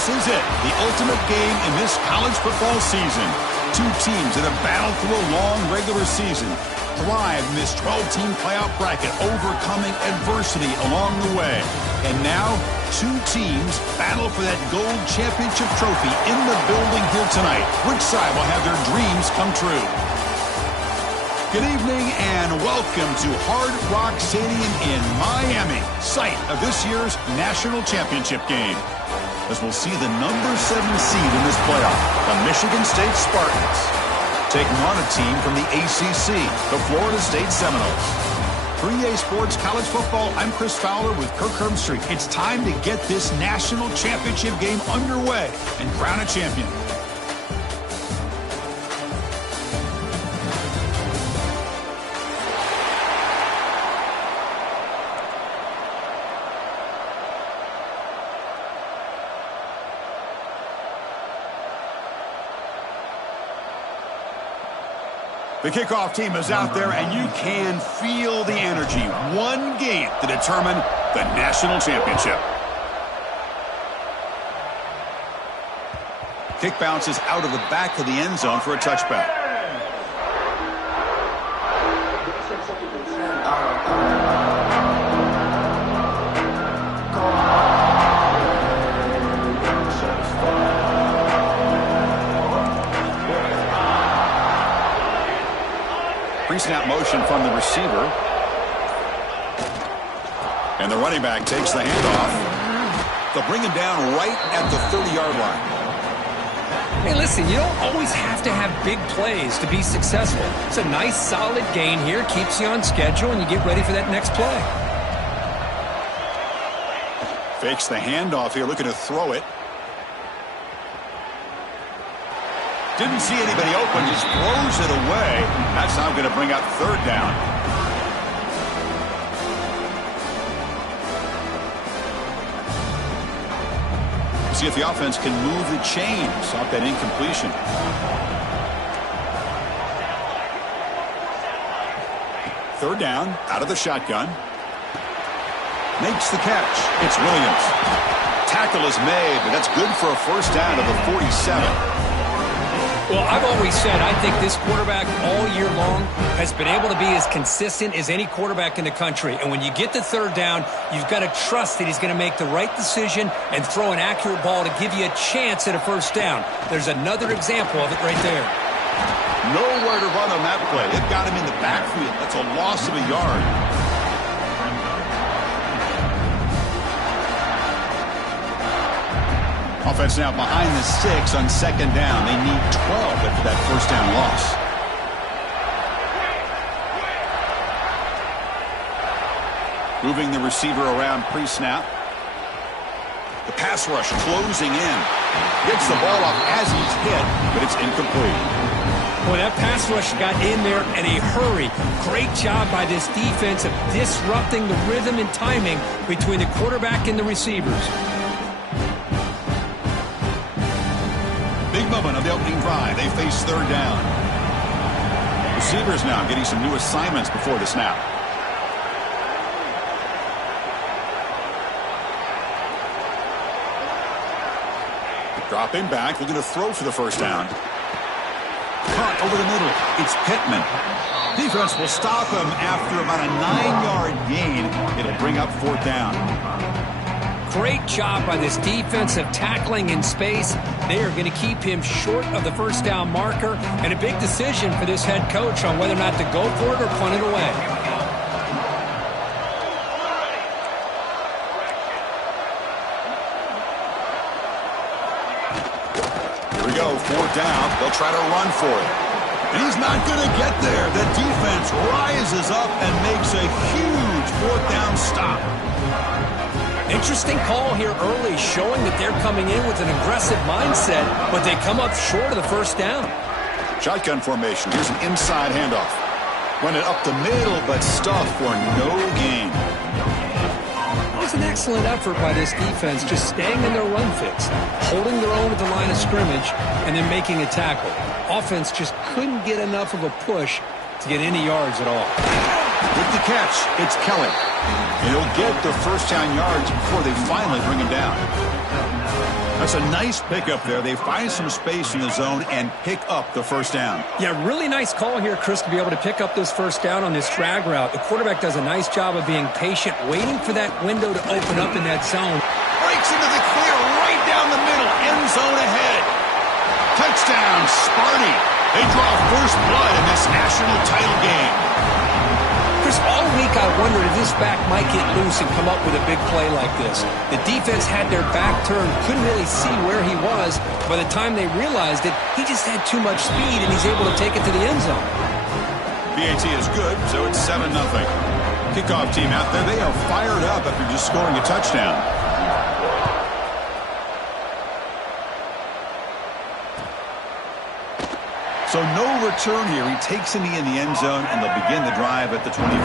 This is it, the ultimate game in this college football season. Two teams that have battled through a long regular season, thrive in this 12-team playoff bracket, overcoming adversity along the way. And now, two teams battle for that gold championship trophy in the building here tonight. Which side will have their dreams come true? Good evening and welcome to Hard Rock Stadium in Miami, site of this year's national championship game. As we'll see the number 7 seed in this playoff, the Michigan State Spartans, taking on a team from the ACC, the Florida State Seminoles. For EA Sports College Football, I'm Chris Fowler with Kirk Herbstreit. It's time to get this national championship game underway and crown a champion. The kickoff team is out there, and you can feel the energy. One game to determine the national championship. Kick bounces out of the back of the end zone for a touchback. Pre-snap motion from the receiver. And the running back takes the handoff. They'll bring him down right at the 30-yard line. Hey, listen, you don't always have to have big plays to be successful. It's a nice, solid gain here. Keeps you on schedule, and you get ready for that next play. Fakes the handoff here, looking to throw it. Didn't see anybody open, just throws it away. That's now going to bring up third down. See if the offense can move the chains off that incompletion. Third down, out of the shotgun. Makes the catch. It's Williams. Tackle is made, but that's good for a first down to the 47. Well, I've always said I think this quarterback all year long has been able to be as consistent as any quarterback in the country. And when you get the third down, you've got to trust that he's going to make the right decision and throw an accurate ball to give you a chance at a first down. There's another example of it right there. Nowhere to run on that play. They've got him in the backfield. That's a loss of a yard. Offense now behind the 6 on second down. They need 12 after that first down loss. Moving the receiver around pre-snap. The pass rush closing in. Gets the ball off as he's hit, but it's incomplete. Boy, that pass rush got in there in a hurry. Great job by this defense of disrupting the rhythm and timing between the quarterback and the receivers. Big moment of the opening drive. They face third down. Receivers now getting some new assignments before the snap. Dropping back, looking to throw for the first down. Caught over the middle. It's Pittman. Defense will stop him after about a 9-yard gain. It'll bring up fourth down. Great job by this defensive tackling in space. They are going to keep him short of the first down marker, and a big decision for this head coach on whether or not to go for it or punt it away. Here we go, fourth down. They'll try to run for it. And he's not going to get there. The defense rises up and makes a huge fourth down stop. Interesting call here early, showing that they're coming in with an aggressive mindset, but they come up short of the first down. Shotgun formation. Here's an inside handoff. Run it up the middle, but stuffed for no gain. It was an excellent effort by this defense, just staying in their run fix, holding their own at the line of scrimmage, and then making a tackle. Offense just couldn't get enough of a push to get any yards at all. With the catch, it's Kelly. And he'll get the first down yards before they finally bring him down. That's a nice pickup there. They find some space in the zone and pick up the first down. Yeah, really nice call here, Chris, to be able to pick up this first down on this drag route. The quarterback does a nice job of being patient, waiting for that window to open up in that zone. Breaks into the clear right down the middle. End zone ahead. Touchdown, Sparty. They draw first blood in this national title game. Chris, all week I wondered if this back might get loose and come up with a big play like this. The defense had their back turned, couldn't really see where he was. By the time they realized it, he just had too much speed, and he's able to take it to the end zone. BAT is good, so it's 7-0. Kickoff team out there, they are fired up after just scoring a touchdown. So no return here. He takes in the end zone, and they'll begin the drive at the 25.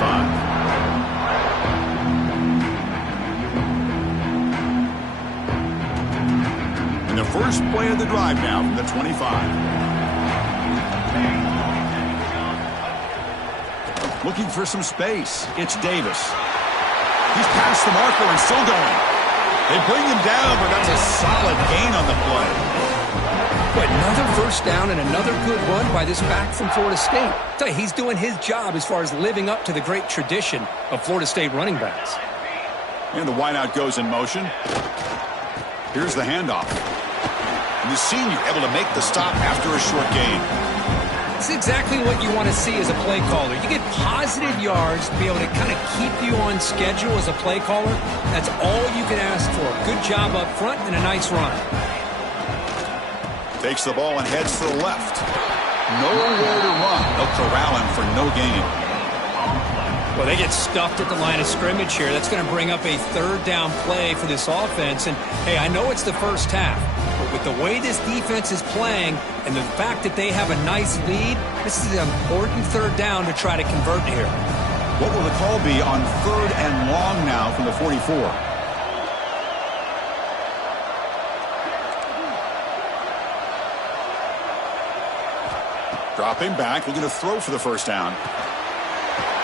And the first play of the drive now from the 25. Looking for some space. It's Davis. He's past the marker and still going. They bring him down, but that's a solid gain on the play. But another first down and another good run by this back from Florida State. I tell you, he's doing his job as far as living up to the great tradition of Florida State running backs. And the wideout goes in motion. Here's the handoff. And the senior able to make the stop after a short gain. It's exactly what you want to see as a play caller. You get positive yards to be able to kind of keep you on schedule as a play caller. That's all you can ask for. Good job up front and a nice run. Takes the ball and heads to the left. Nowhere to run. They'll corral him for no gain. Well, they get stuffed at the line of scrimmage here. That's going to bring up a third down play for this offense. And, hey, I know it's the first half, but with the way this defense is playing and the fact that they have a nice lead, this is an important third down to try to convert here. What will the call be on 3rd and long now from the 44? Dropping back, looking to throw for the first down.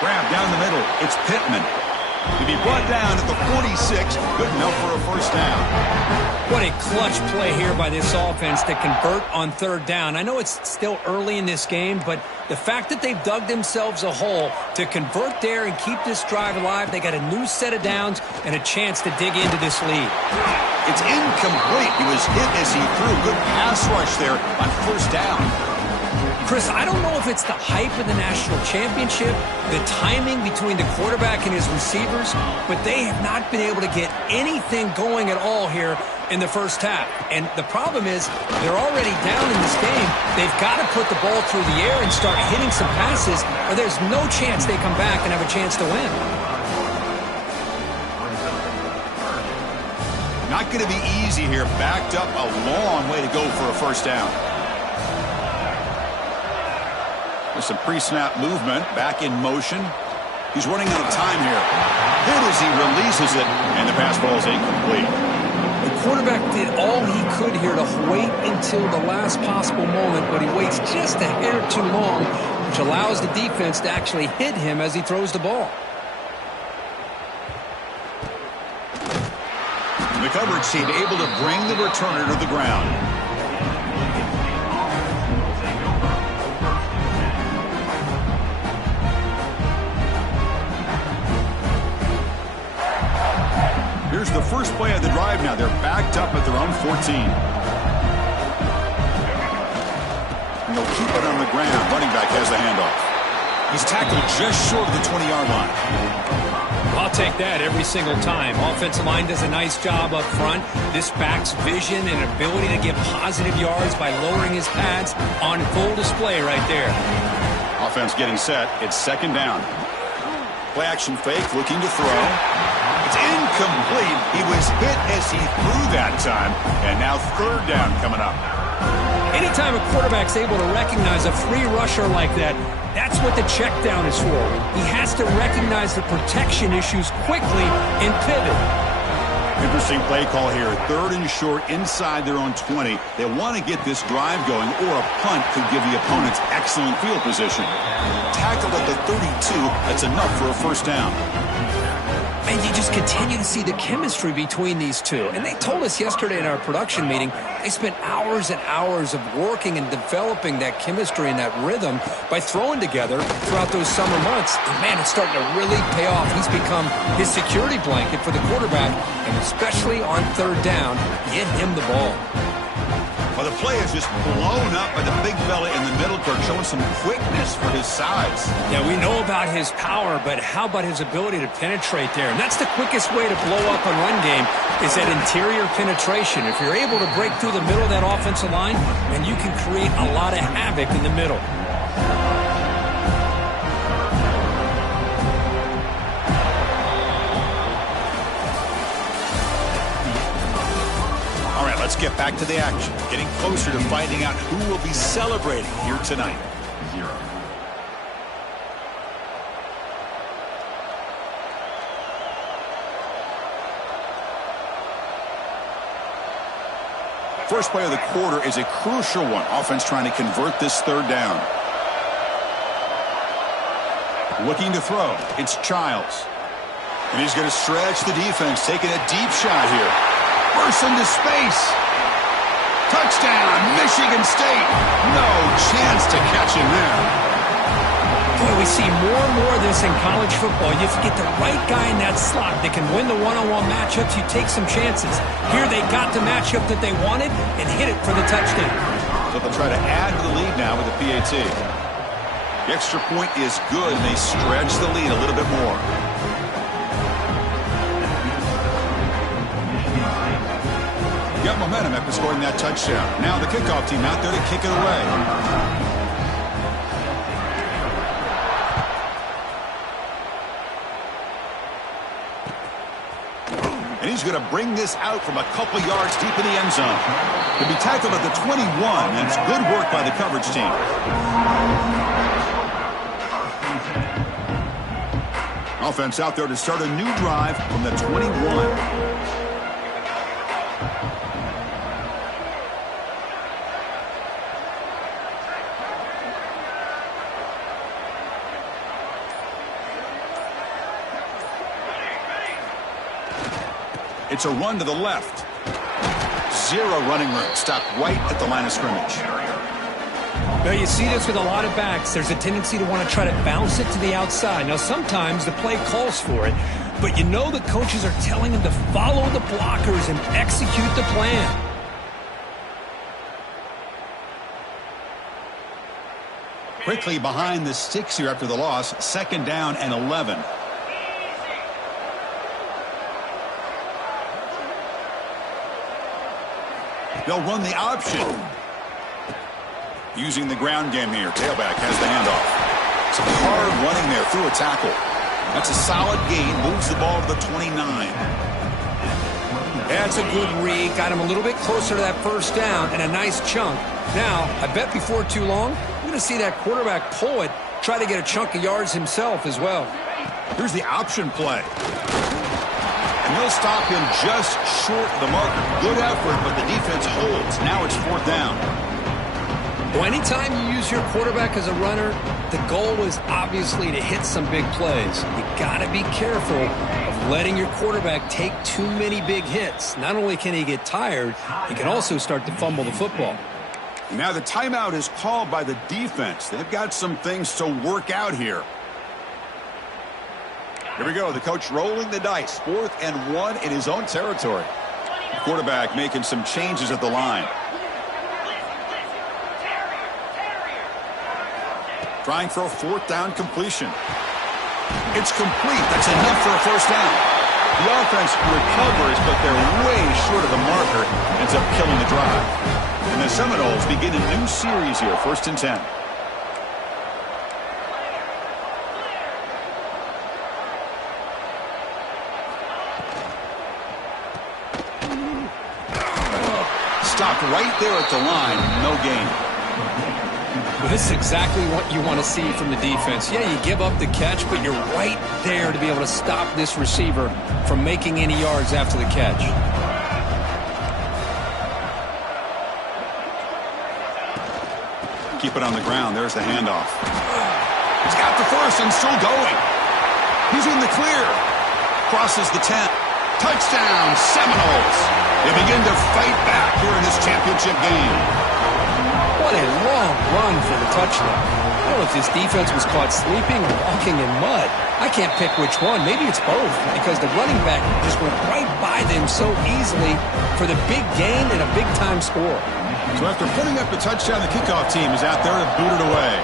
Grab down the middle. It's Pittman. He'll be brought down at the 46. Good enough for a first down. What a clutch play here by this offense to convert on third down. I know it's still early in this game, but the fact that they've dug themselves a hole to convert there and keep this drive alive, they got a new set of downs and a chance to dig into this lead. It's incomplete. He was hit as he threw. Good pass rush there on first down. Chris, I don't know if it's the hype of the national championship, the timing between the quarterback and his receivers, but they have not been able to get anything going at all here in the first half. And the problem is they're already down in this game. They've got to put the ball through the air and start hitting some passes, or there's no chance they come back and have a chance to win. Not going to be easy here. Backed up a long way to go for a first down. There's some pre-snap movement, back in motion. He's running out of time here. Hit as he releases it, and the pass ball is incomplete. The quarterback did all he could here to wait until the last possible moment, but he waits just a hair too long, which allows the defense to actually hit him as he throws the ball. The coverage team able to bring the returner to the ground. Here's the first play of the drive now. They're backed up at their own 14. And they'll keep it on the ground. Running back has the handoff. He's tackled just short of the 20-yard line. I'll take that every single time. Offensive line does a nice job up front. This back's vision and ability to get positive yards by lowering his pads on full display right there. Offense getting set. It's second down. Play action fake, looking to throw. It's incomplete. He was hit as he threw that time. And now third down coming up. Anytime a quarterback's able to recognize a free rusher like that, that's what the check down is for. He has to recognize the protection issues quickly and pivot. Interesting play call here. Third and short inside their own 20. They want to get this drive going, or a punt could give the opponents excellent field position. Tackled at the 32. That's enough for a first down. And you just continue to see the chemistry between these two. And they told us yesterday in our production meeting, they spent hours and hours of working and developing that chemistry and that rhythm by throwing together throughout those summer months. And man, it's starting to really pay off. He's become his security blanket for the quarterback, and especially on third down, get him the ball. Well, the play is just blown up by the big fella in the middle, Kirk, showing some quickness for his size. Yeah, we know about his power, but how about his ability to penetrate there? And that's the quickest way to blow up a run game is that interior penetration. If you're able to break through the middle of that offensive line, then you can create a lot of havoc in the middle. Let's get back to the action. Getting closer to finding out who will be celebrating here tonight. First play of the quarter is a crucial one. Offense trying to convert this third down. Looking to throw. It's Childs. And he's going to stretch the defense, taking a deep shot here. Bursts into space. Touchdown, Michigan State. No chance to catch him there. Boy, we see more and more of this in college football. You have to get the right guy in that slot that can win the one-on-one matchups. You take some chances. Here they got the matchup that they wanted and hit it for the touchdown. So they'll try to add to the lead now with the PAT. The extra point is good, and they stretch the lead a little bit more. Got momentum after scoring that touchdown. Now the kickoff team out there to kick it away. And he's going to bring this out from a couple yards deep in the end zone. He'll be tackled at the 21, and it's good work by the coverage team. Offense out there to start a new drive from the 21. It's a run to the left. Zero running room. Stopped right at the line of scrimmage. Now, you see this with a lot of backs. There's a tendency to want to try to bounce it to the outside. Now, sometimes the play calls for it, but you know the coaches are telling them to follow the blockers and execute the plan. Quickly behind the sticks here after the loss. Second down and 11. They'll run the option. Using the ground game here. Tailback has the handoff. Some hard running there through a tackle. That's a solid gain. Moves the ball to the 29. That's a good read. Got him a little bit closer to that first down and a nice chunk. Now, I bet before too long, we're going to see that quarterback pull it, try to get a chunk of yards himself as well. Here's the option play. And they'll stop him just short of the marker. Good effort, but the defense holds. Now it's fourth down. Well, anytime you use your quarterback as a runner, the goal is obviously to hit some big plays. You got to be careful of letting your quarterback take too many big hits. Not only can he get tired, he can also start to fumble the football. Now the timeout is called by the defense. They've got some things to work out here. Here we go. The coach rolling the dice. 4th and 1 in his own territory. The quarterback making some changes at the line. Trying for a 4th down completion. It's complete. That's enough for a first down. The offense recovers, but they're way short of the marker. Ends up killing the drive. And the Seminoles begin a new series here. 1st and 10. Stopped right there at the line. No gain. Well, this is exactly what you want to see from the defense. Yeah, you give up the catch, but you're right there to be able to stop this receiver from making any yards after the catch. Keep it on the ground. There's the handoff. He's got the first and still going. He's in the clear. crosses the 10. Touchdown, Seminoles. They begin to fight back here in this championship game. What a long run for the touchdown. I don't know if this defense was caught sleeping or walking in mud. I can't pick which one. Maybe it's both, because the running back just went right by them so easily for the big gain and a big-time score. So after putting up the touchdown, the kickoff team is out there to boot it away.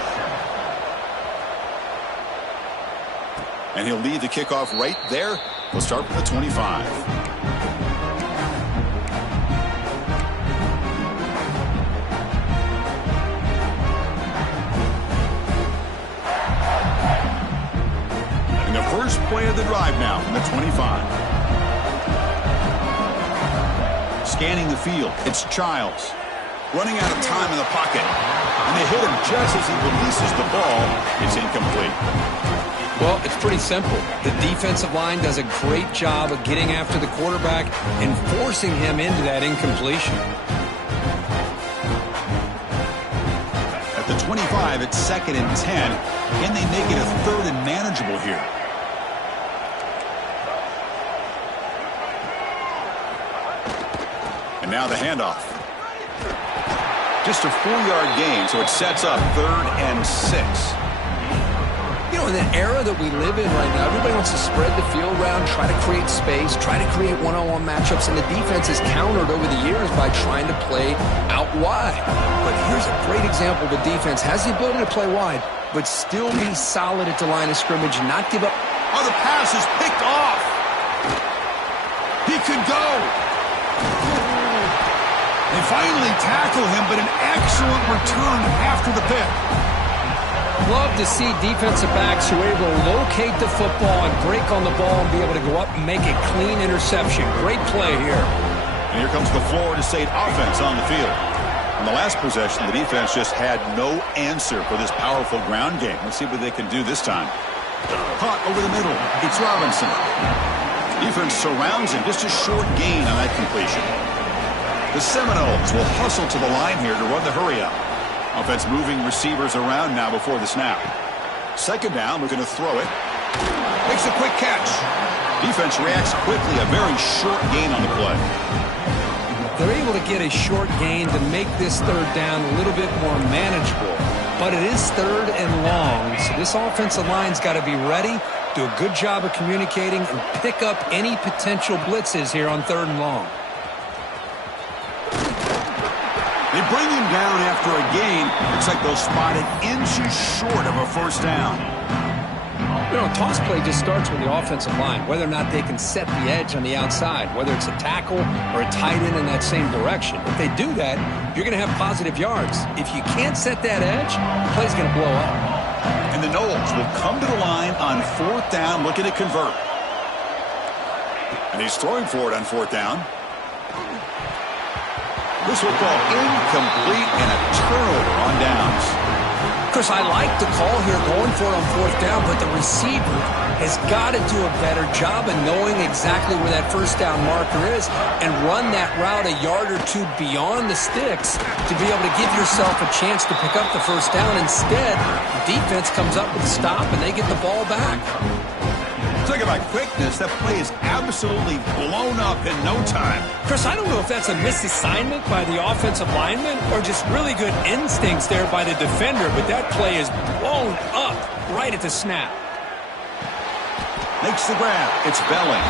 And he'll lead the kickoff right there. We'll start with the 25. First play of the drive now from the 25. Scanning the field, it's Childs. Running out of time in the pocket. And they hit him just as he releases the ball. It's incomplete. Well, it's pretty simple. The defensive line does a great job of getting after the quarterback and forcing him into that incompletion. At the 25, it's 2nd and 10. Can they make it a 3rd and manageable here? And now the handoff. Just a 4-yard gain, so it sets up 3rd and 6. You know, in the era that we live in right now, everybody wants to spread the field around, try to create space, try to create one-on-one matchups, and the defense is countered over the years by trying to play out wide. But here's a great example of a defense has the ability to play wide, but still be solid at the line of scrimmage and not give up. Oh, the pass is picked off. He could go. They finally tackle him, but an excellent return after the pick. Love to see defensive backs who are able to locate the football and break on the ball and be able to go up and make a clean interception. Great play here. And here comes the Florida State offense on the field. In the last possession, the defense just had no answer for this powerful ground game. Let's see what they can do this time. Caught over the middle. It's Robinson. Defense surrounds him. Just a short gain on that completion. The Seminoles will hustle to the line here to run the hurry up. Offense moving receivers around now before the snap. 2nd down, looking to throw it. Makes a quick catch. Defense reacts quickly, a very short gain on the play. They're able to get a short gain to make this 3rd down a little bit more manageable. But it is 3rd and long, so this offensive line's got to be ready, do a good job of communicating, and pick up any potential blitzes here on 3rd and long. They bring him down after a gain. Looks like they'll spot it inches short of a 1st down. You know, toss play just starts with the offensive line, whether or not they can set the edge on the outside, whether it's a tackle or a tight end in that same direction. If they do that, you're going to have positive yards. If you can't set that edge, the play's going to blow up. And the Noles will come to the line on 4th down, looking to convert. And he's throwing for it on 4th down. This will fall incomplete and a turnover on downs. Chris, I like the call here going for it on 4th down, but the receiver has got to do a better job of knowing exactly where that 1st down marker is and run that route a yard or two beyond the sticks to be able to give yourself a chance to pick up the 1st down. Instead, the defense comes up with a stop and they get the ball back. Talk about quickness. That play is absolutely blown up in no time. Chris, I don't know if that's a misassignment by the offensive lineman or just really good instincts there by the defender, but that play is blown up right at the snap. Makes the grab. It's Belling.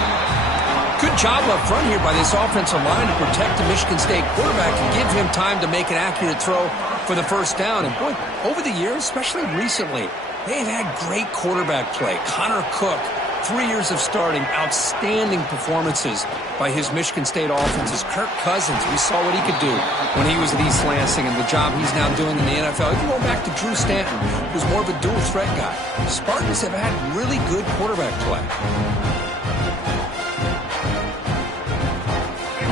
Good job up front here by this offensive line to protect the Michigan State quarterback and give him time to make an accurate throw for the 1st down. And boy, over the years, especially recently, they've had great quarterback play. Connor Cook, 3 years of starting, outstanding performances by his Michigan State offenses. Kirk Cousins, we saw what he could do when he was at East Lansing and the job he's now doing in the NFL. Even going back to Drew Stanton, who's more of a dual threat guy. Spartans have had really good quarterback play.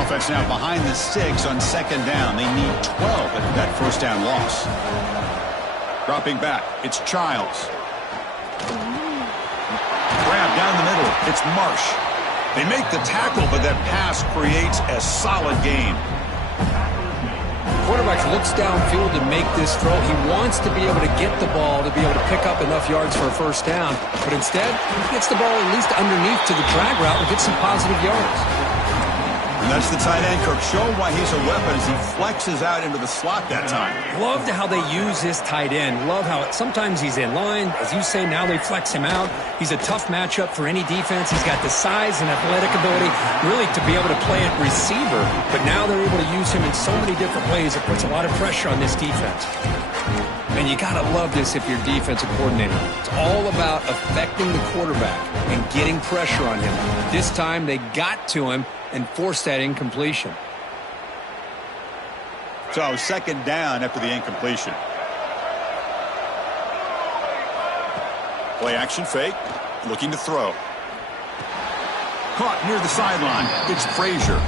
Offense now behind the 6 on 2nd down. They need 12 at that 1st down loss. Dropping back, it's Childs. Grab down the middle. It's Marsh. They make the tackle, but that pass creates a solid gain. quarterback looks downfield to make this throw. He wants to be able to get the ball to be able to pick up enough yards for a first down. But instead, he gets the ball at least underneath to the drag route and gets some positive yards. And that's the tight end, Kirk, showing why he's a weapon as he flexes out into the slot that time. Loved how they use this tight end. Love how sometimes he's in line. As you say, now they flex him out. He's a tough matchup for any defense. He's got the size and athletic ability really to be able to play at receiver. But now they're able to use him in so many different ways. It puts a lot of pressure on this defense. And you got to love this if you're defensive coordinator. It's all about affecting the quarterback and getting pressure on him. This time they got to him and forced that incompletion. So second down after the incompletion. Play action fake. Looking to throw. Caught near the sideline. It's Frazier.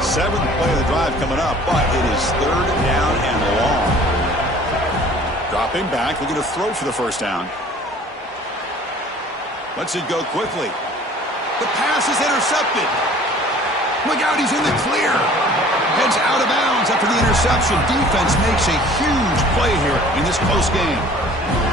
Seventh play of the drive coming up, but it is third down and long. Dropping back, looking to throw for the first down. Lets it go quickly. The pass is intercepted. Look out, he's in the clear. Heads out of bounds after the interception. Defense makes a huge play here in this close game.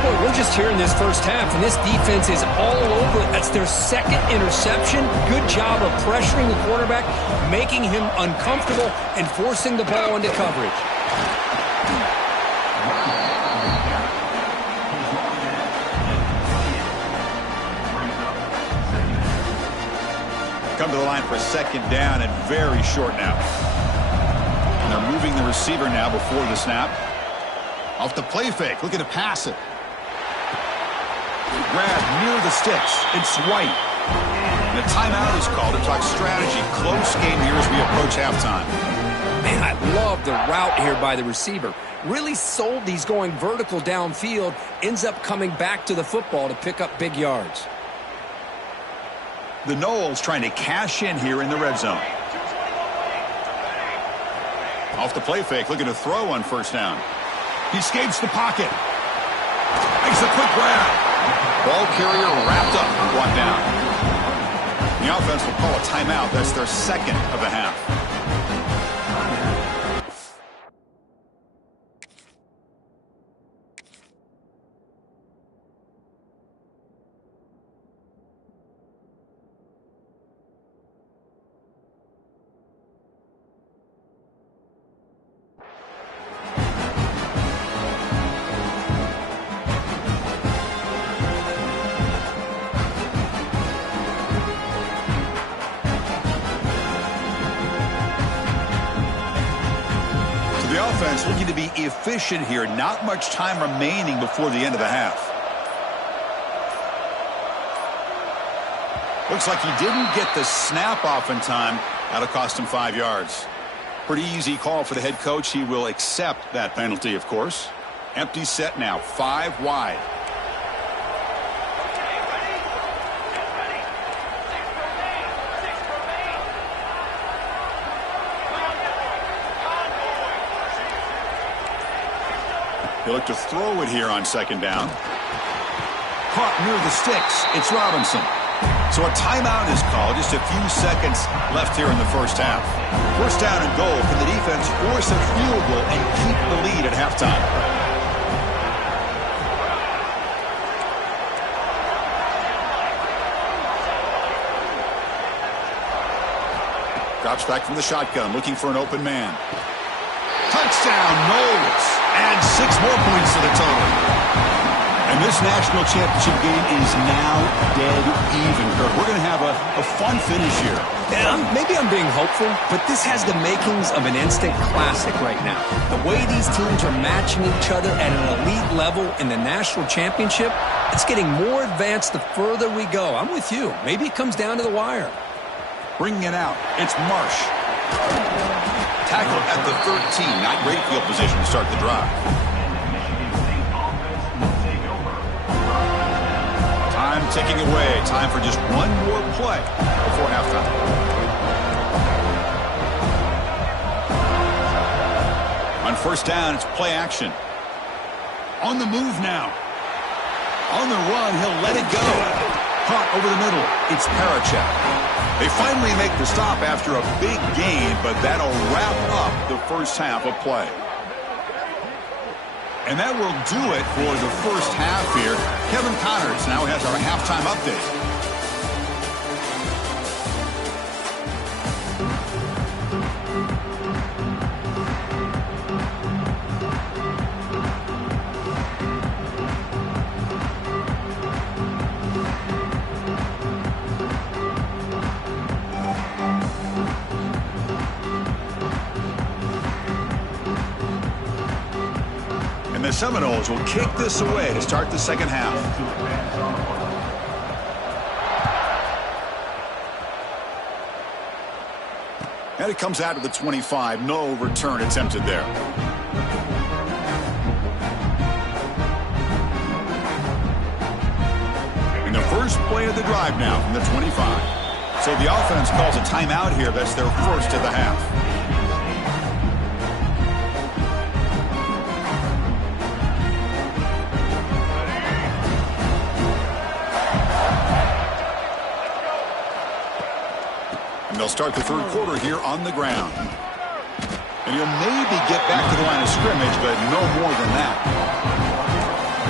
Boy, we're just here in this first half, and this defense is all over it. That's their second interception. Good job of pressuring the quarterback, making him uncomfortable, and forcing the ball into coverage. Come to the line for a second down and very short now. And they're moving the receiver now before the snap. Off the play fake, looking to pass it. Grab near the sticks. It's White. And a timeout is called to talk strategy. Close game here as we approach halftime. Man, I love the route here by the receiver. Really sold these going vertical downfield. Ends up coming back to the football to pick up big yards. The Noles trying to cash in here in the red zone. Off the play fake, looking to throw on first down. He escapes the pocket. Makes a quick grab. Ball carrier wrapped up and brought down. The offense will call a timeout. That's their second of the half. Offense looking to be efficient here. Not much time remaining before the end of the half. Looks like he didn't get the snap off in time. That'll cost him 5 yards. Pretty easy call for the head coach. He will accept that penalty, of course. Empty set now, 5 wide. He'll look to throw it here on second down. Caught near the sticks. It's Robinson. So a timeout is called. Just a few seconds left here in the first half. First down and goal. Can the defense force a field goal and keep the lead at halftime? Drops back from the shotgun, looking for an open man. Touchdown, Noles. And 6 more points to the total. And this national championship game is now dead even, Kirk. We're going to have a fun finish here. And maybe I'm being hopeful, but this has the makings of an instant classic right now. The way these teams are matching each other at an elite level in the national championship, it's getting more advanced the further we go. I'm with you. Maybe it comes down to the wire. Bringing it out. It's Marsh. Tackled at the 13. Not great field position to start the drive. Time ticking away. Time for just one more play before halftime. On first down, it's play action. On the move now. On the run, he'll let it go. Caught over the middle. It's Parachek. They finally make the stop after a big gain, but that'll wrap up the first half of play. And that will do it for the first half here. Kevin Connors now has our halftime update. The Seminoles will kick this away to start the second half. And it comes out to the 25. No return attempted there. And the first play of the drive now from the 25. So the offense calls a timeout here. That's their first of the half. They'll start the third quarter here on the ground. And he'll maybe get back to the line of scrimmage, but no more than that.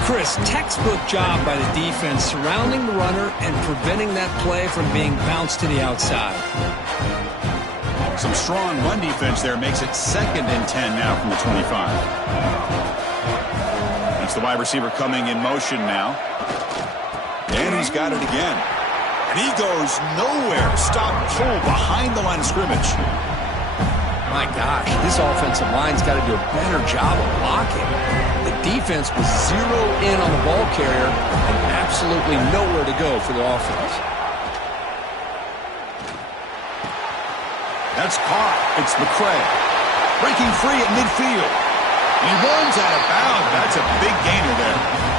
Chris, textbook job by the defense surrounding the runner and preventing that play from being bounced to the outside. Some strong run defense there makes it 2nd and 10 now from the 25. That's the wide receiver coming in motion now. And he's got it again. And he goes nowhere. Stop cold behind the line of scrimmage. My gosh, this offensive line's got to do a better job of blocking. The defense was zeroed in on the ball carrier and absolutely nowhere to go for the offense. That's caught. It's McCray. Breaking free at midfield. He runs out of bounds. That's a big gainer there.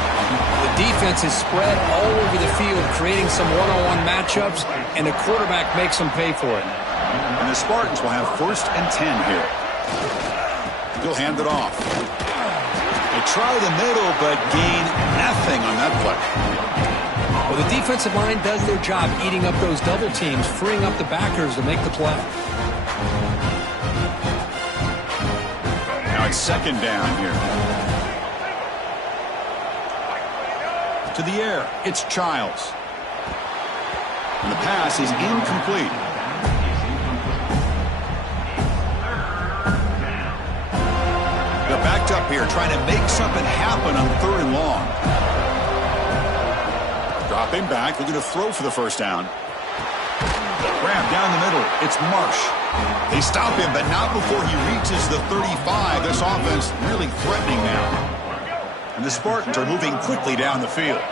The defense is spread all over the field, creating some one-on-one matchups, and the quarterback makes them pay for it. And the Spartans will have 1st and 10 here. He'll hand it off. They try the middle, but gain nothing on that play. Well, the defensive line does their job eating up those double teams, freeing up the backers to make the play. Now it's 2nd down here. To the air, it's Childs. And the pass is incomplete. They're backed up here, trying to make something happen on 3rd and long. Dropping back, looking to throw for the first down. Grab down the middle, it's Marsh. They stop him, but not before he reaches the 35. This offense really threatening now. And the Spartans are moving quickly down the field.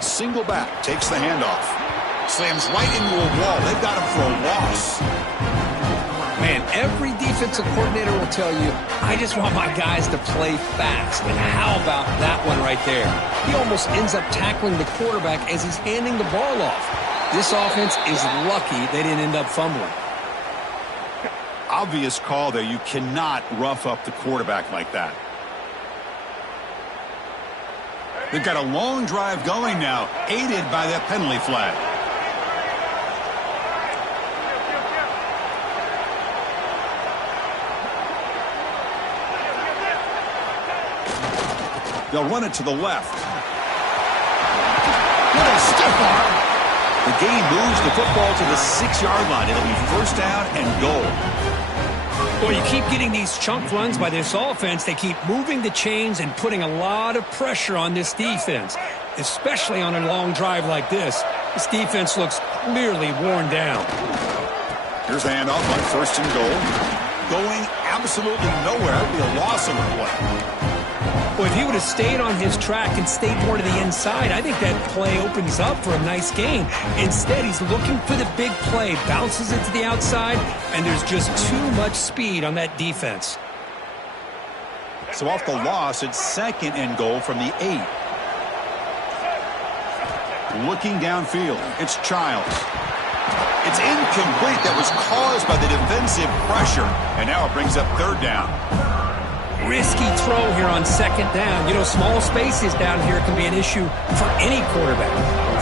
Single back, takes the handoff. Slams right into a wall. They've got him for a loss. Man, every defensive coordinator will tell you, I just want my guys to play fast. And how about that one right there? He almost ends up tackling the quarterback as he's handing the ball off. This offense is lucky they didn't end up fumbling. Obvious call there. You cannot rough up the quarterback like that. They've got a long drive going now, aided by that penalty flag. They'll run it to the left. Little stiff arm. The game moves the football to the 6-yard line. It'll be 1st down and goal. Well, you keep getting these chunk runs by this offense. They keep moving the chains and putting a lot of pressure on this defense, especially on a long drive like this. This defense looks clearly worn down. Here's the handoff on 1st and goal. Going absolutely nowhere. That would be a loss on the play. Well, if he would have stayed on his track and stayed more to the inside, I think that play opens up for a nice gain. Instead, he's looking for the big play, bounces it to the outside, and there's just too much speed on that defense. So off the loss, it's 2nd and goal from the 8. Looking downfield, it's Childs. It's incomplete. That was caused by the defensive pressure, and now it brings up 3rd down. Risky throw here on 2nd down. You know, small spaces down here can be an issue for any quarterback.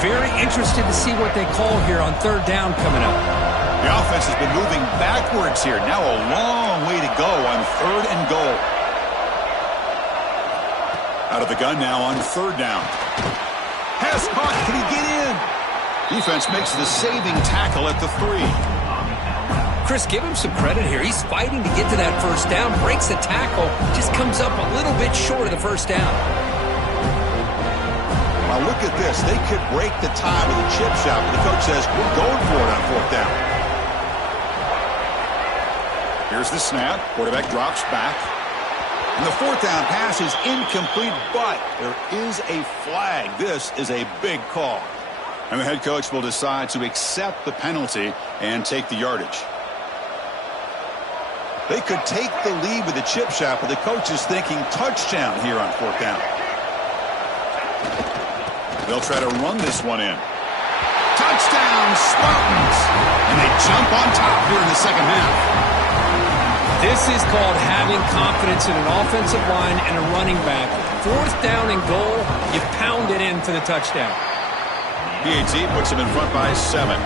Very interested to see what they call here on third down coming up. The offense has been moving backwards here. Now a long way to go on third and goal. Out of the gun now on third down. Pass caught. Can he get in? Defense makes the saving tackle at the 3. Chris, give him some credit here. He's fighting to get to that first down, breaks the tackle, just comes up a little bit short of the first down. Now look at this. They could break the tie with a chip shot, but the coach says, we're going for it on fourth down. Here's the snap. Quarterback drops back. And the fourth down pass is incomplete, but there is a flag. This is a big call. And the head coach will decide to accept the penalty and take the yardage. They could take the lead with a chip shot, but the coach is thinking touchdown here on fourth down. They'll try to run this one in. Touchdown, Spartans! And they jump on top here in the second half. This is called having confidence in an offensive line and a running back. Fourth down and goal, you pound it in for the touchdown. PAT puts him in front by 7.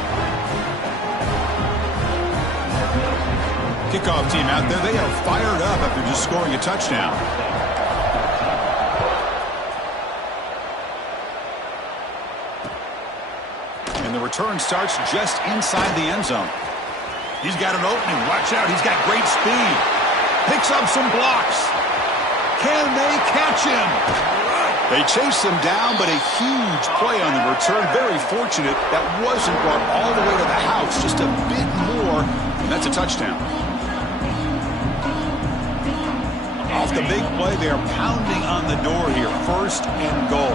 Kickoff team out there, they are fired up after just scoring a touchdown. And the return starts just inside the end zone. He's got an opening. Watch out. He's got great speed. Picks up some blocks. Can they catch him? They chase him down, but a huge play on the return. Very fortunate that wasn't brought all the way to the house. Just a bit more, and that's a touchdown. Off the big play, they are pounding on the door here. First and goal.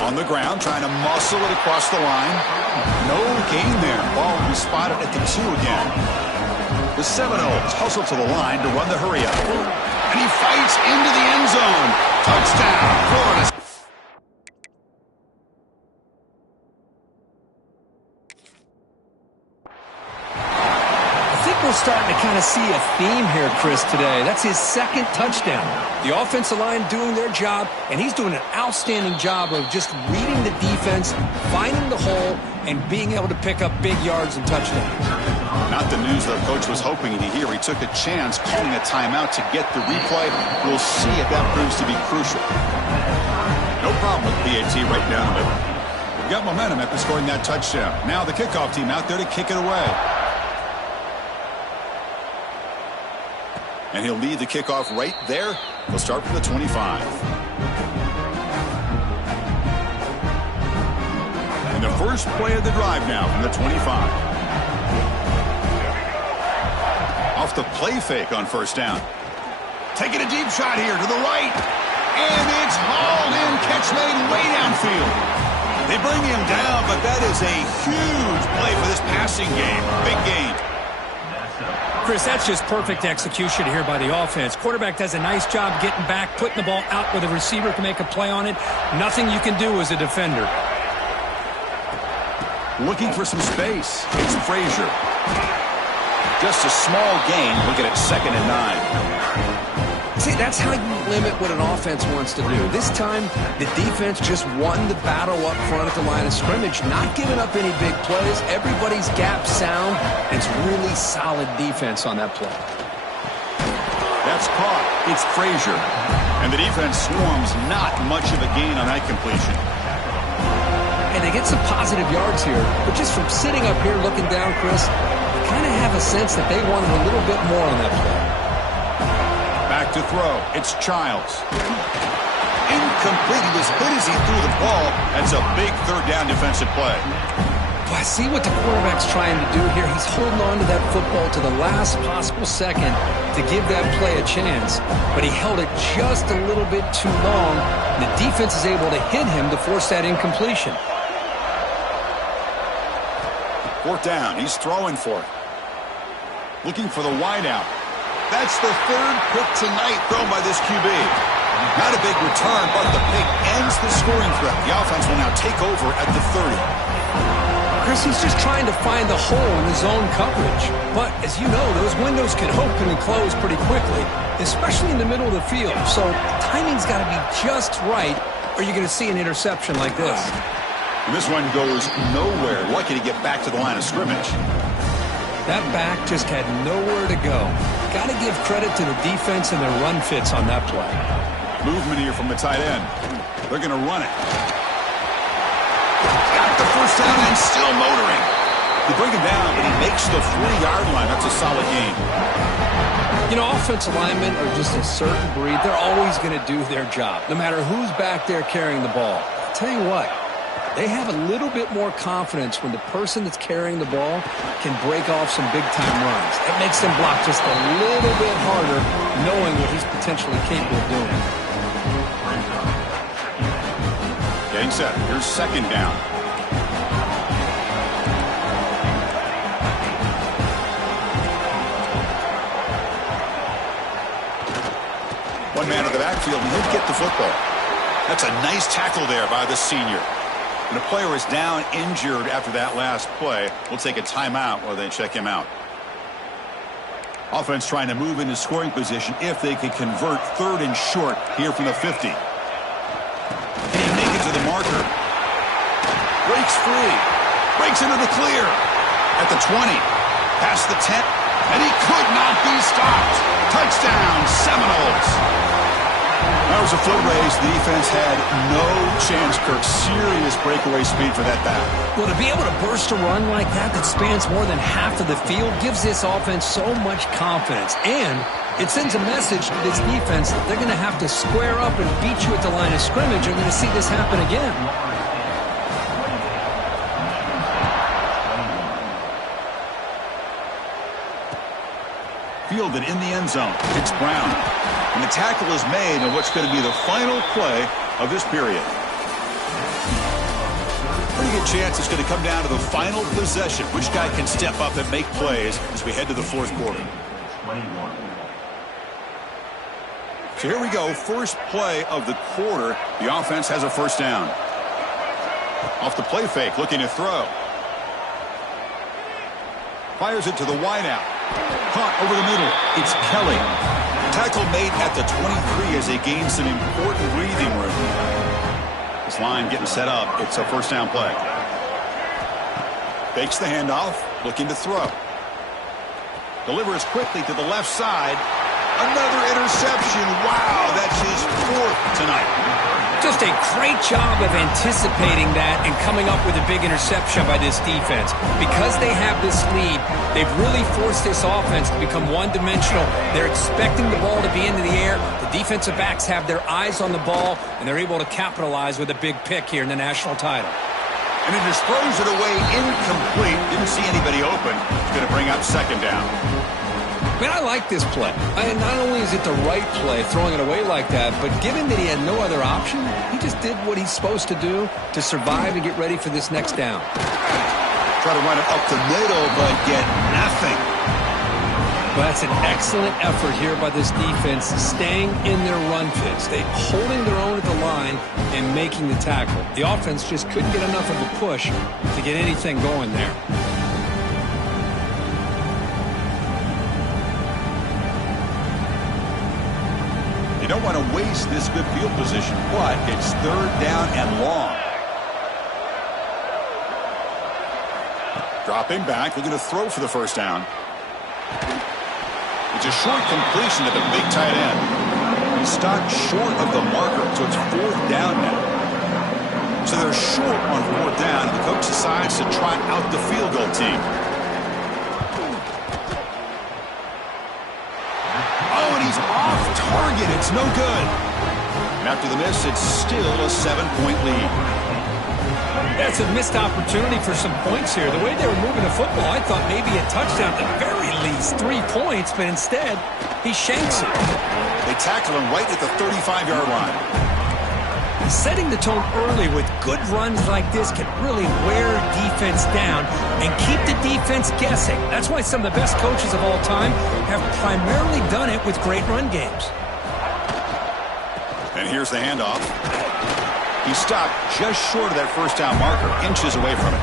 On the ground, trying to muscle it across the line. No gain there. Ball will be spotted at the 2 again. The Seminoles hustle to the line to run the hurry up. And he fights into the end zone. Touchdown, Florida. We're starting to kind of see a theme here, Chris, today. That's his second touchdown. The offensive line doing their job, and he's doing an outstanding job of just reading the defense, finding the hole, and being able to pick up big yards and touchdowns. Not the news the coach was hoping to hear. He took a chance calling a timeout to get the replay. We'll see if that proves to be crucial. No problem with PAT right down the middle. We've got momentum after scoring that touchdown. Now the kickoff team out there to kick it away. And he'll lead the kickoff right there. He'll start from the 25. And the first play of the drive now from the 25. Off the play fake on first down. Taking a deep shot here to the right. And it's hauled in. Catch made way downfield. They bring him down, but that is a huge play for this passing game. Big gain. Chris, that's just perfect execution here by the offense. Quarterback does a nice job getting back, putting the ball out where the receiver can make a play on it. Nothing you can do as a defender. Looking for some space. It's Frazier. Just a small gain. Looking at 2nd and 9. See, that's how you limit what an offense wants to do. This time, the defense just won the battle up front at the line of scrimmage, not giving up any big plays. Everybody's gap sound. It's really solid defense on that play. That's caught. It's Frazier. And the defense swarms. Not much of a gain on that completion. And they get some positive yards here, but just from sitting up here looking down, Chris, you kind of have a sense that they wanted a little bit more on that play. Back to throw. It's Childs. Incomplete. He was hit as he threw the ball. That's a big third down defensive play. Well, I see what the quarterback's trying to do here. He's holding on to that football to the last possible second to give that play a chance. But he held it just a little bit too long. The defense is able to hit him to force that incompletion. Fourth down. He's throwing for it. Looking for the wideout. That's the third pick tonight thrown by this QB. Not a big return, but the pick ends the scoring threat. The offense will now take over at the 30. Chris, he's just trying to find the hole in his own coverage. But, as you know, those windows can open and close pretty quickly, especially in the middle of the field. So, timing's got to be just right, or you're going to see an interception like this. And this one goes nowhere. Lucky to get back to the line of scrimmage. That back just had nowhere to go. Got to give credit to the defense and their run fits on that play. Movement here from the tight end. They're going to run it. Got the first down and still motoring. They bring him down, but he makes the 40-yard line. That's a solid game. You know, offensive linemen are just a certain breed. They're always going to do their job, no matter who's back there carrying the ball. I'll tell you what, they have a little bit more confidence when the person that's carrying the ball can break off some big-time runs. It makes them block just a little bit harder, knowing what he's potentially capable of doing. Getting set. Here's second down. One man in the backfield, and he'll get the football. That's a nice tackle there by the senior. And the player is down injured after that last play. We'll take a timeout while they check him out. Offense trying to move into scoring position if they can convert third and short here from the 50. And he makes it to the marker. Breaks free. Breaks into the clear. At the 20. Past the 10. And he could not be stopped. Touchdown, Seminoles. That was a foot race. The defense had no chance, Kirk. Serious breakaway speed for that back. Well, to be able to burst a run like that spans more than half of the field gives this offense so much confidence. And it sends a message to this defense that they're going to have to square up and beat you at the line of scrimmage. You're going to see this happen again. Fielded in the end zone. It's Brown. And the tackle is made on what's going to be the final play of this period. Pretty good chance it's going to come down to the final possession. Which guy can step up and make plays as we head to the fourth quarter. So here we go. First play of the quarter. The offense has a first down. Off the play fake, looking to throw. Fires it to the wideout. Caught over the middle. It's Kelly. Tackle made at the 23 as they gain some important breathing room. This line getting set up. It's a first down play. Fakes the handoff. Looking to throw. Delivers quickly to the left side. Another interception. Wow, that's his fourth tonight. Just a great job of anticipating that and coming up with a big interception by this defense. Because they have this lead, they've really forced this offense to become one-dimensional. They're expecting the ball to be into the air. The defensive backs have their eyes on the ball, and they're able to capitalize with a big pick here in the national title. And it just throws it away incomplete. Didn't see anybody open. It's going to bring up second down. Man, I like this play. Not only is it the right play, throwing it away like that, but given that he had no other option, he just did what he's supposed to do to survive and get ready for this next down. Try to run it up the middle, but get nothing. Well, that's an excellent effort here by this defense, staying in their run fits. They holding their own at the line and making the tackle. The offense just couldn't get enough of a push to get anything going there. Don't want to waste this good field position, but it's third down and long. Dropping back, looking to throw for the first down. It's a short completion to the big tight end. He stopped short of the marker, so it's fourth down now. So they're short on fourth down, and the coach decides to trot out the field goal team. Oh, and he's off target. It's no good. And after the miss, it's still a 7-point lead. That's a missed opportunity for some points here. The way they were moving the football, I thought maybe a touchdown at the very least, 3 points, but instead, he shanks it. They tackle him right at the 35-yard line. Setting the tone early with good runs like this can really wear defense down and keep the defense guessing. That's why some of the best coaches of all time have primarily done it with great run games. And here's the handoff. He stopped just short of that first down marker, inches away from it.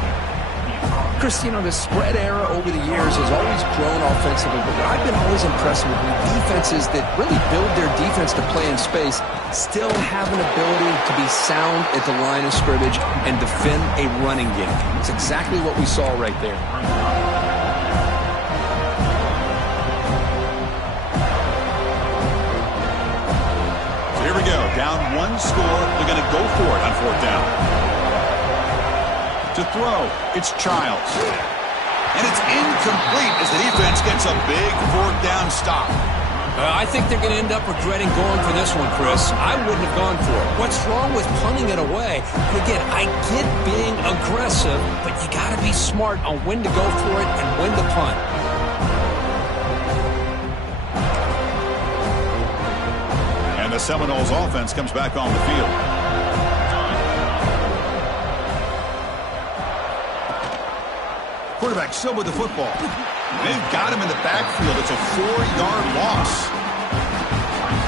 Chris, you know, the spread era over the years has always grown offensively, but what I've been always impressed with defenses that really build their defense to play in space still have an ability to be sound at the line of scrimmage and defend a running game. It's exactly what we saw right there. So here we go. Down one score. They're going to go for it on fourth down. To throw, it's Childs. And it's incomplete as the defense gets a big fourth down stop. I think they're going to end up regretting going for this one, Chris. I wouldn't have gone for it. What's wrong with punting it away? Again, I get being aggressive, but you got to be smart on when to go for it and when to punt. And the Seminoles offense comes back on the field. Quarterback still with the football. They've got him in the backfield. It's a 4-yard loss.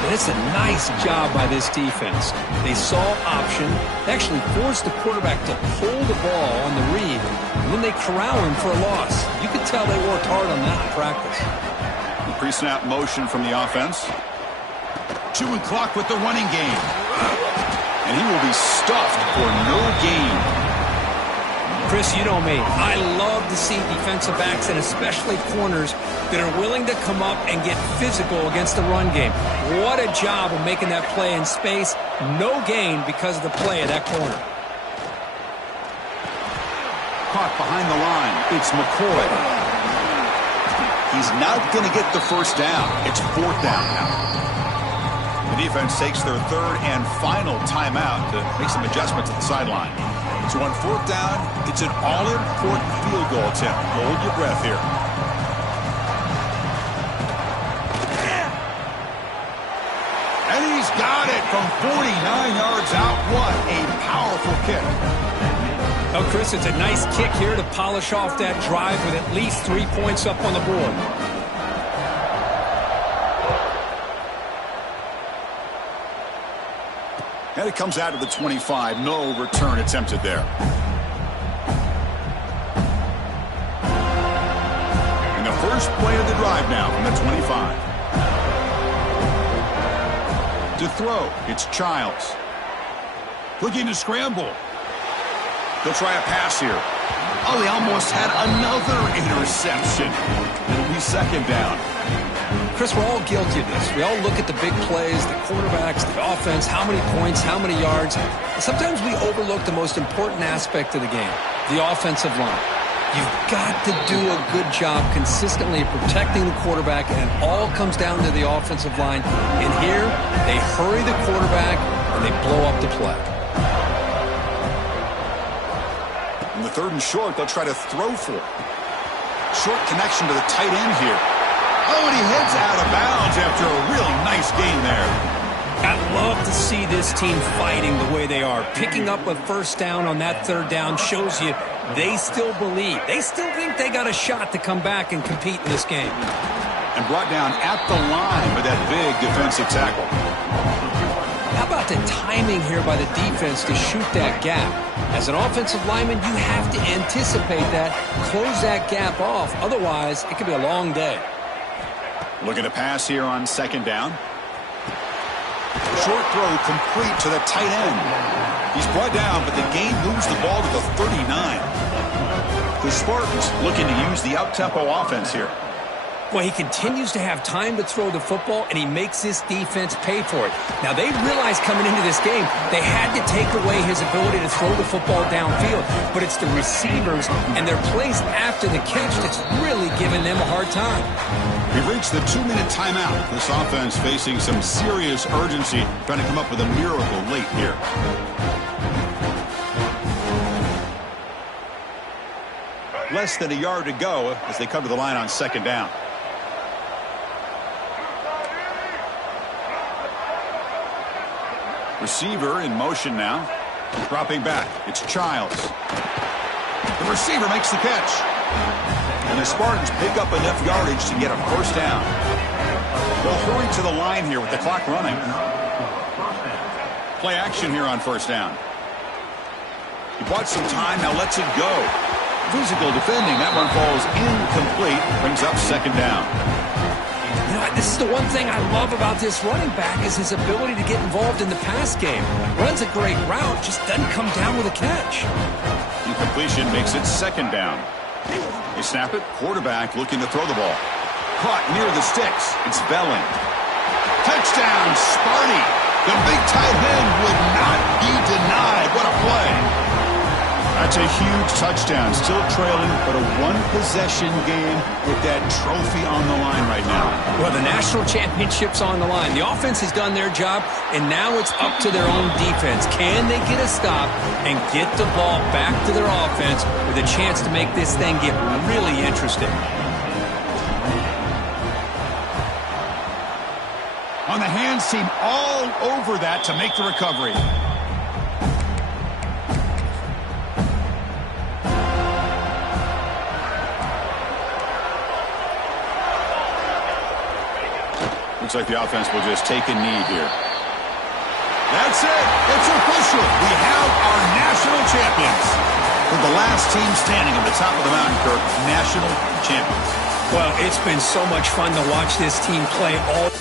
And it's a nice job by this defense. They saw option. They actually forced the quarterback to pull the ball on the read, and then they corral him for a loss. You could tell they worked hard on that in practice. The pre-snap motion from the offense. Chewing clock with the running game. And he will be stuffed for no gain. Chris, you know me. I love to see defensive backs and especially corners that are willing to come up and get physical against the run game. What a job of making that play in space. No gain because of the play of that corner. Caught behind the line. It's McCoy. He's not going to get the first down. It's fourth down now. The defense takes their third and final timeout to make some adjustments at the sideline. So on fourth down, it's an all-important field goal attempt. Hold your breath here. And he's got it from 49 yards out. What a powerful kick. Oh, Chris, it's a nice kick here to polish off that drive with at least 3 points up on the board. And it comes out of the 25. No return attempted there. And the first play of the drive now from the 25. To throw, it's Childs. Looking to scramble. They'll try a pass here. Oh, they almost had another interception. It'll be second down. Chris, we're all guilty of this. We all look at the big plays, the quarterbacks, the offense, how many points, how many yards. And sometimes we overlook the most important aspect of the game, the offensive line. You've got to do a good job consistently protecting the quarterback, and it all comes down to the offensive line. And here, they hurry the quarterback, and they blow up the play. In the third and short, they'll try to throw for it. Short connection to the tight end here. Oh, and he heads out of bounds after a really nice gain there. I love to see this team fighting the way they are. Picking up a first down on that third down shows you they still believe. They still think they got a shot to come back and compete in this game. And brought down at the line with that big defensive tackle. How about the timing here by the defense to shoot that gap? As an offensive lineman, you have to anticipate that, close that gap off. Otherwise, it could be a long day. Looking to pass here on second down. Short throw complete to the tight end. He's brought down, but the game moves the ball to the 39. The Spartans looking to use the up-tempo offense here. Well, he continues to have time to throw the football, and he makes this defense pay for it. Now, they realized coming into this game, they had to take away his ability to throw the football downfield. But it's the receivers and their plays after the catch that's really giving them a hard time. We've reached the 2-minute timeout. This offense facing some serious urgency, trying to come up with a miracle late here. Less than a yard to go as they come to the line on second down. Receiver in motion now. Dropping back. It's Childs. The receiver makes the catch. And the Spartans pick up enough yardage to get a first down. They'll hurry to the line here with the clock running. Play action here on first down. He bought some time, now lets it go. Physical defending. That one falls incomplete. Brings up second down. You know, this is the one thing I love about this running back is his ability to get involved in the pass game. Runs a great route, just doesn't come down with a catch. Incompletion makes it second down. They snap it. Quarterback looking to throw the ball. Caught near the sticks. It's Belling. Touchdown, Sparty. The big tight end would not be denied. What a play. That's a huge touchdown. Still trailing, but a one-possession game with that trophy on the line right now. Well, the national championship's on the line. The offense has done their job, and now it's up to their own defense. Can they get a stop and get the ball back to their offense with a chance to make this thing get really interesting? On the hands team, all over that to make the recovery. Looks like the offense will just take a knee here. That's it. It's official. We have our national champions. With the last team standing at the top of the mountain, Kirk, national champions. Well, it's been so much fun to watch this team play all